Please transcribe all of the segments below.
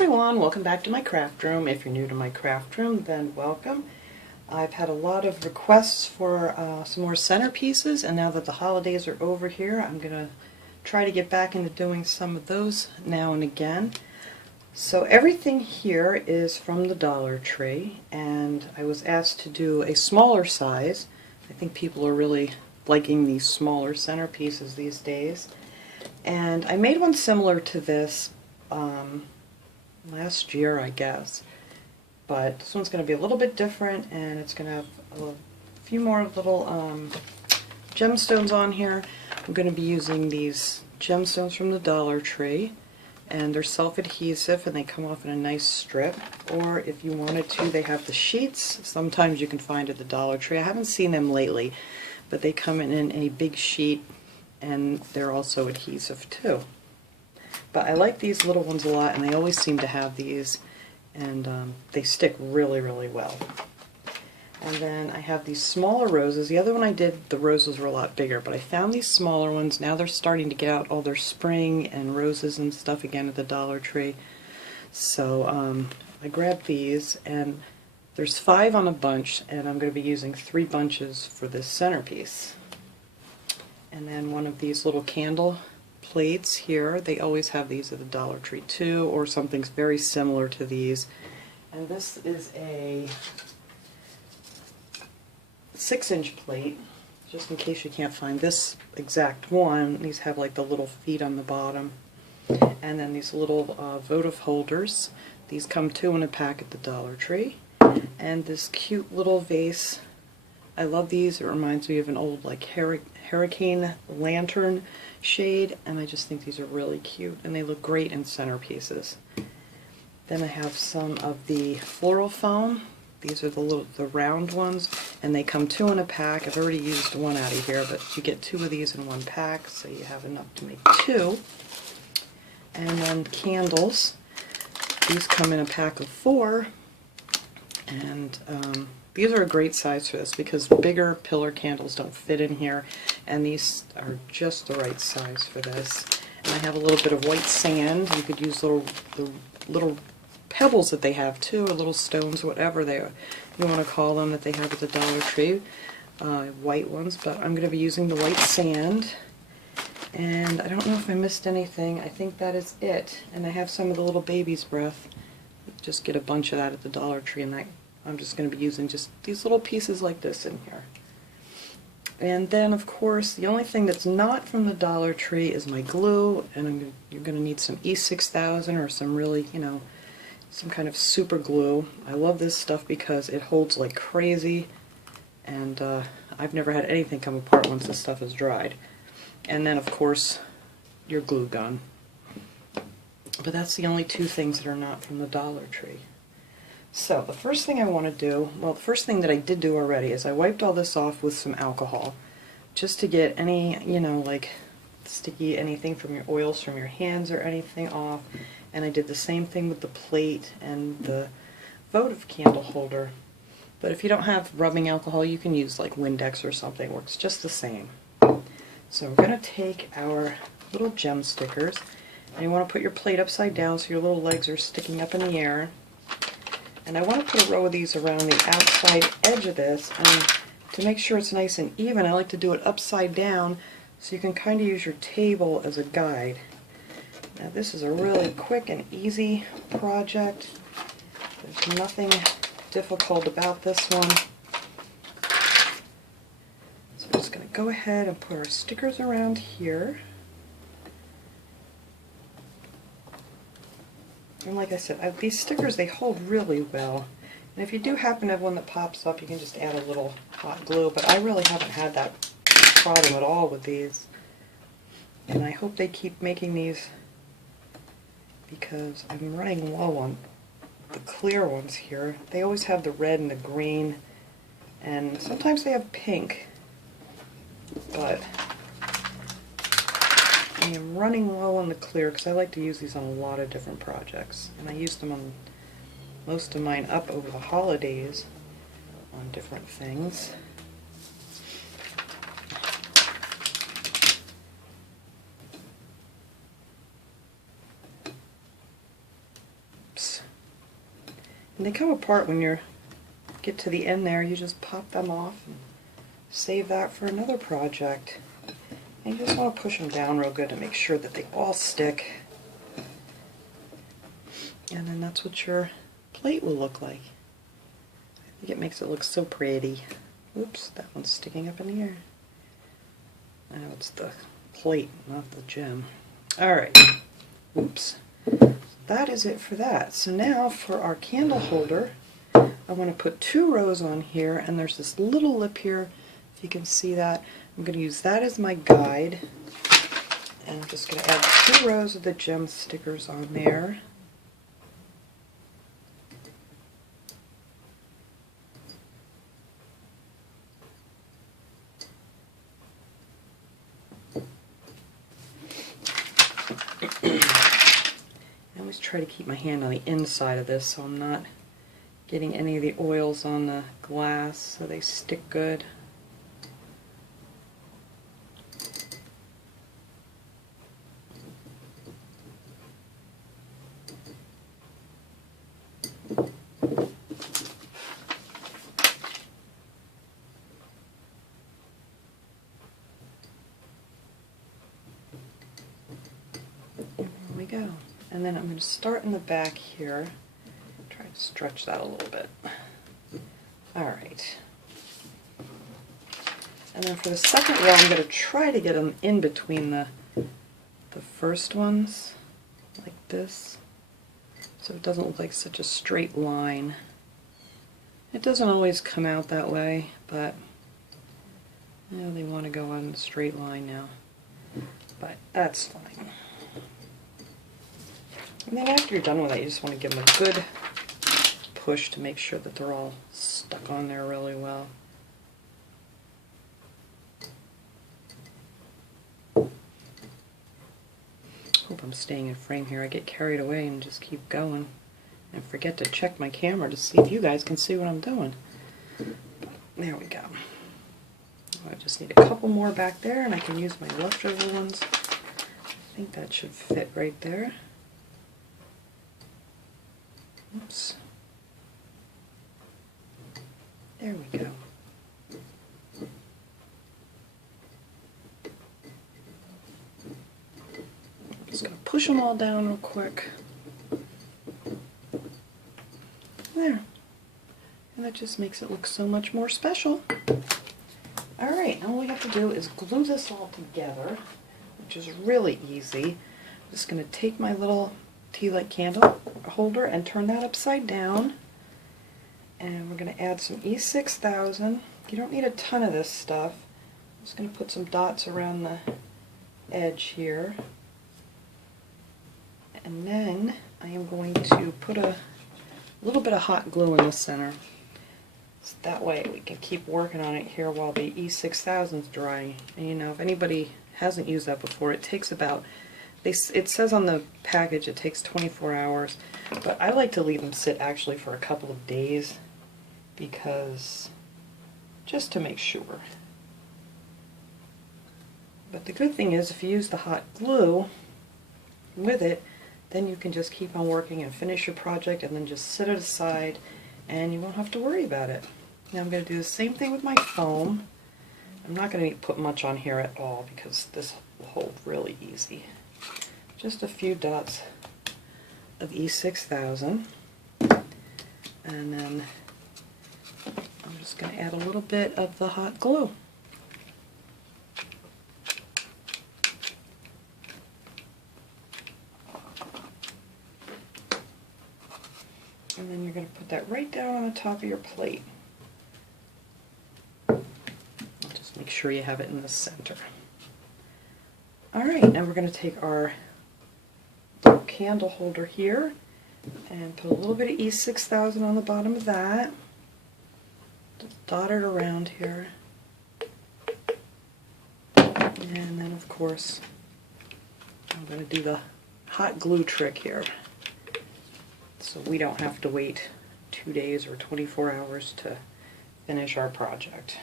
everyone, welcome back to my craft room. If you're new to my craft room, then welcome. I've had a lot of requests for some more centerpieces, and now that the holidays are over here, I'm going to try to get back into doing some of those now and again. So everything here is from the Dollar Tree, and I was asked to do a smaller size. I think people are really liking these smaller centerpieces these days. And I made one similar to this last year, I guess, but this one's going to be a little bit different, and it's going to have a few more little gemstones on here. I'm going to be using these gemstones from the Dollar Tree, and they're self-adhesive and they come off in a nice strip, or if you wanted to, they have the sheets. Sometimes you can find at the Dollar Tree. I haven't seen them lately, but they come in a big sheet and they're also adhesive too. But I like these little ones a lot, and they always seem to have these, and they stick really, really well. And then I have these smaller roses. The other one I did, the roses were a lot bigger, but I found these smaller ones. Now they're starting to get out all their spring and roses and stuff again at the Dollar Tree. So I grabbed these, and there's 5 on a bunch, and I'm going to be using 3 bunches for this centerpiece. And then one of these little candle plates here. They always have these at the Dollar Tree too, or something very similar to these. And this is a 6-inch plate, just in case you can't find this exact one. These have like the little feet on the bottom. And then these little votive holders. These come 2 in a pack at the Dollar Tree. And this cute little vase. I love these. It reminds me of an old like hurricane lantern shade, and I just think these are really cute, and they look great in centerpieces. Then I have some of the floral foam. These are the round ones, and they come 2 in a pack. I've already used one out of here, but you get 2 of these in one pack, so you have enough to make 2. And then candles. These come in a pack of 4, and these are a great size for this because bigger pillar candles don't fit in here, and these are just the right size for this. And I have a little bit of white sand. You could use the little pebbles that they have too, or little stones, whatever you want to call them, that they have at the Dollar Tree, white ones. But I'm going to be using the white sand, and I don't know if I missed anything. I think that is it. And I have some of the little baby's breath. Just get a bunch of that at the Dollar Tree, and I'm just going to be using just these little pieces like this in here. And then, of course, the only thing that's not from the Dollar Tree is my glue, and you're going to need some E6000 or some really, some kind of super glue. I love this stuff because it holds like crazy, and I've never had anything come apart once this stuff is dried. And then, of course, your glue gun. But that's the only 2 things that are not from the Dollar Tree. So the first thing I want to do, well, the first thing that I did do already is I wiped all this off with some alcohol, just to get any, like sticky anything from your oils from your hands or anything off. And I did the same thing with the plate and the votive candle holder. But if you don't have rubbing alcohol, you can use like Windex or something. It works just the same. So we're going to take our little gem stickers, and you want to put your plate upside down so your little legs are sticking up in the air. And I want to put a row of these around the outside edge of this, and to make sure it's nice and even, I like to do it upside down so you can kind of use your table as a guide. Now this is a really quick and easy project. There's nothing difficult about this one. So we're just going to go ahead and put our stickers around here. And like I said, these stickers, they hold really well. And if you do happen to have one that pops up, you can just add a little hot glue. But I really haven't had that problem at all with these. And I hope they keep making these because I'm running low on the clear ones here. They always have the red and the green, and sometimes they have pink. But I am running low on the clear because I like to use these on a lot of different projects, and I used them on most of mine up over the holidays on different things. And they come apart when you get to the end there. You just pop them off and save that for another project. And you just want to push them down real good to make sure that they all stick. And then that's what your plate will look like. I think it makes it look so pretty. Oops, that one's sticking up in the air. Now it's the plate, not the gem. Alright. Oops. That is it for that. So now for our candle holder, I want to put 2 rows on here, and there's this little lip here, if you can see that. I'm going to use that as my guide, and I'm just going to add 2 rows of the gem stickers on there. I always try to keep my hand on the inside of this so I'm not getting any of the oils on the glass so they stick good. There we go. And then I'm going to start in the back here. Try to stretch that a little bit. Alright. And then for the second row, I'm going to try to get them in between the first ones, like this, so it doesn't look like such a straight line. It doesn't always come out that way, but you know, they want to go on a straight line now. But that's fine. And then after you're done with that, you just want to give them a good push to make sure that they're all stuck on there really well. Hope I'm staying in frame here. I get carried away and just keep going. And forget to check my camera to see if you guys can see what I'm doing. But there we go. I just need a couple more back there, and I can use my leftover ones. I think that should fit right there. Oops. There we go. I'm just going to push them all down real quick. There. And that just makes it look so much more special. Alright, now all we have to do is glue this all together, which is really easy. I'm just going to take my little tea light candle holder and turn that upside down. And we're going to add some E6000. You don't need a ton of this stuff. I'm just going to put some dots around the edge here. And then I am going to put a little bit of hot glue in the center. So that way we can keep working on it here while the E6000 is drying. And you know, if anybody hasn't used that before, it takes about, it says on the package it takes 24 hours, but I like to leave them sit actually for a couple of days, because just to make sure. But the good thing is if you use the hot glue with it, then you can just keep on working and finish your project and then just set it aside and you won't have to worry about it. Now I'm going to do the same thing with my foam. I'm not going to put much on here at all because this will hold really easy. Just a few dots of E6000, and then I'm just going to add a little bit of the hot glue. And then you're going to put that right down on the top of your plate. Just make sure you have it in the center. Alright, now we're going to take our candle holder here and put a little bit of E6000 on the bottom of that. Just dot it around here. And then of course I'm going to do the hot glue trick here, so we don't have to wait 2 days or 24 hours to finish our project.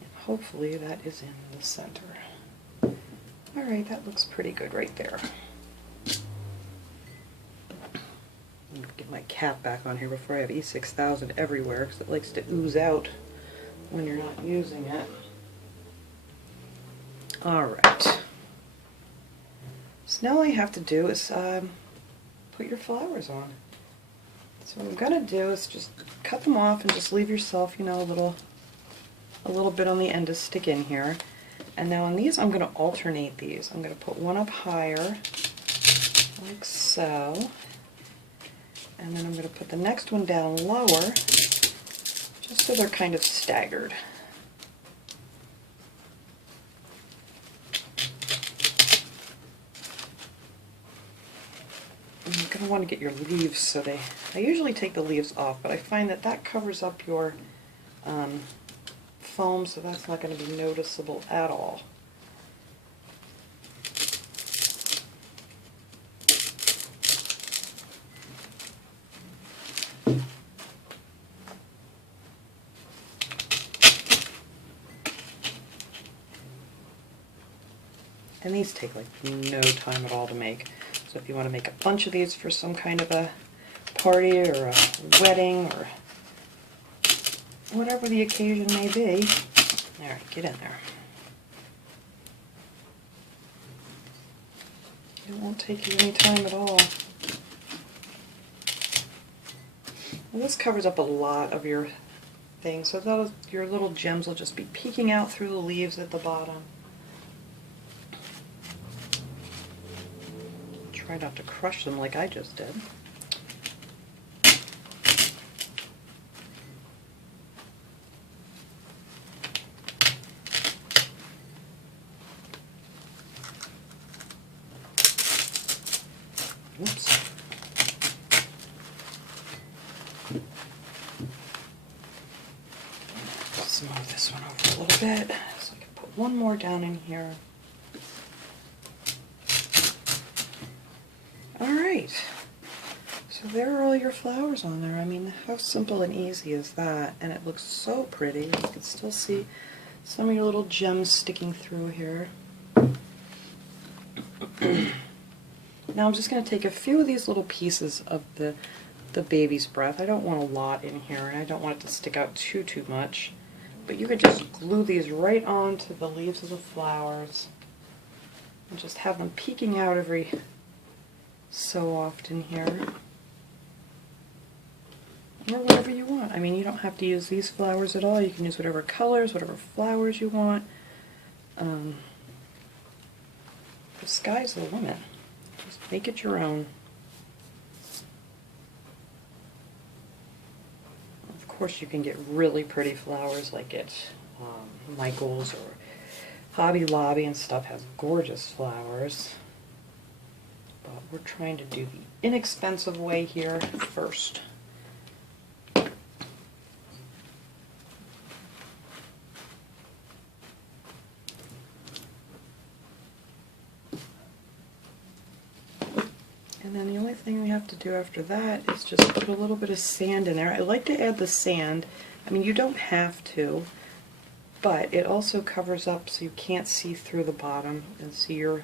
And hopefully that is in the center. Alright, that looks pretty good right there. get my cap back on here before I have E6000 everywhere, because it likes to ooze out when you're not using it. Alright. So now all you have to do is put your flowers on. So what I'm going to do is just cut them off and just leave yourself, you know, a little bit on the end to stick in here. And now on these I'm going to alternate these. I'm going to put one up higher, like so. And then I'm going to put the next one down lower, just so they're kind of staggered. And you're going to want to get your leaves so I usually take the leaves off, but I find that that covers up your foam, so that's not going to be noticeable at all. And these take like no time at all to make. So if you want to make a bunch of these for some kind of a party or a wedding or whatever the occasion may be. Alright, get in there. It won't take you any time at all. And this covers up a lot of your thing, so your little gems will just be peeking out through the leaves at the bottom. Try not to crush them like I just did. Oops. Let's move this one over a little bit so I can put one more down in here. Alright, so there are all your flowers on there. I mean, how simple and easy is that? And it looks so pretty. You can still see some of your little gems sticking through here. Now I'm just going to take a few of these little pieces of the baby's breath. I don't want a lot in here, and I don't want it to stick out too much. But you could just glue these right onto the leaves of the flowers and just have them peeking out every so often here. Or whatever you want. I mean, you don't have to use these flowers at all. You can use whatever colors, whatever flowers you want. The sky's the limit. Just make it your own. Of course, you can get really pretty flowers like at Michael's or Hobby Lobby and stuff has gorgeous flowers. But we're trying to do the inexpensive way here first. And then the only thing we have to do after that is just put a little bit of sand in there. I like to add the sand. I mean, you don't have to, but it also covers up so you can't see through the bottom and see your,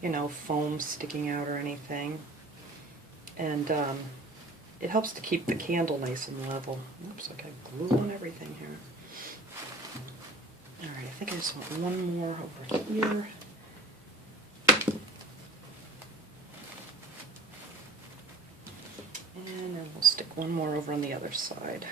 you know, foam sticking out or anything. And it helps to keep the candle nice and level. Oops, I got glue on everything here. Alright, I think I just want one more over here. And then we'll stick one more over on the other side.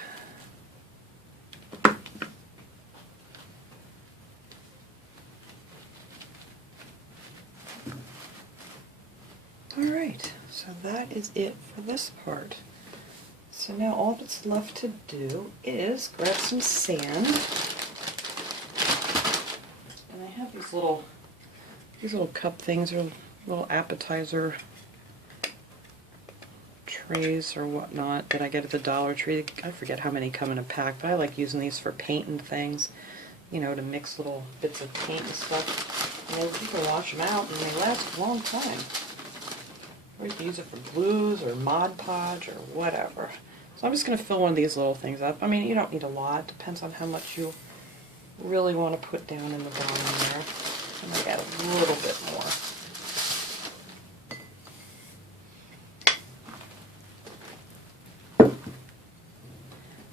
Alright, so that is it for this part. So now all that's left to do is grab some sand. And I have these little cup things, or little appetizer trays or whatnot that I get at the Dollar Tree. I forget how many come in a pack, but I like using these for painting things, you know, to mix little bits of paint and stuff. And you can wash them out and they last a long time. Or you can use it for glues or Mod Podge or whatever. So I'm just going to fill one of these little things up. I mean, you don't need a lot. Depends on how much you really want to put down in the bottom there. I might add a little bit more.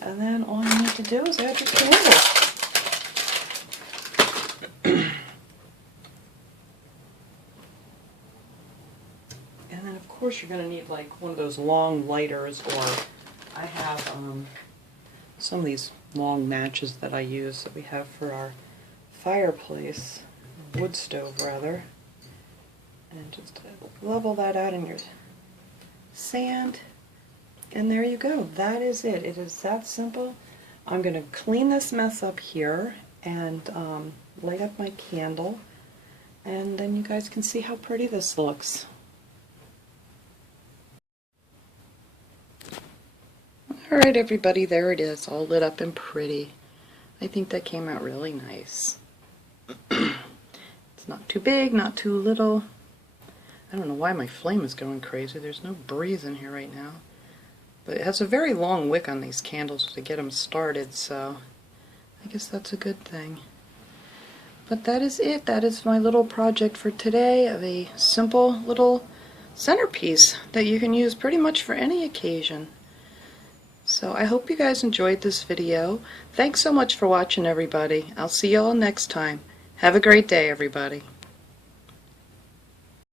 And then all you need to do is add your candle. And then of course you're going to need like one of those long lighters, or I have some of these long matches that I use that we have for our fireplace, wood stove rather. And just level that out in your sand. And there you go. That is it. It is that simple. I'm going to clean this mess up here and light up my candle, and then you guys can see how pretty this looks. Alright everybody, there it is, all lit up and pretty. I think that came out really nice. It's not too big, not too little. I don't know why my flame is going crazy. There's no breeze in here right now. But it has a very long wick on these candles to get them started, so I guess that's a good thing. But that is it. That is my little project for today of a simple little centerpiece that you can use pretty much for any occasion. So I hope you guys enjoyed this video. Thanks so much for watching, everybody. I'll see you all next time. Have a great day, everybody.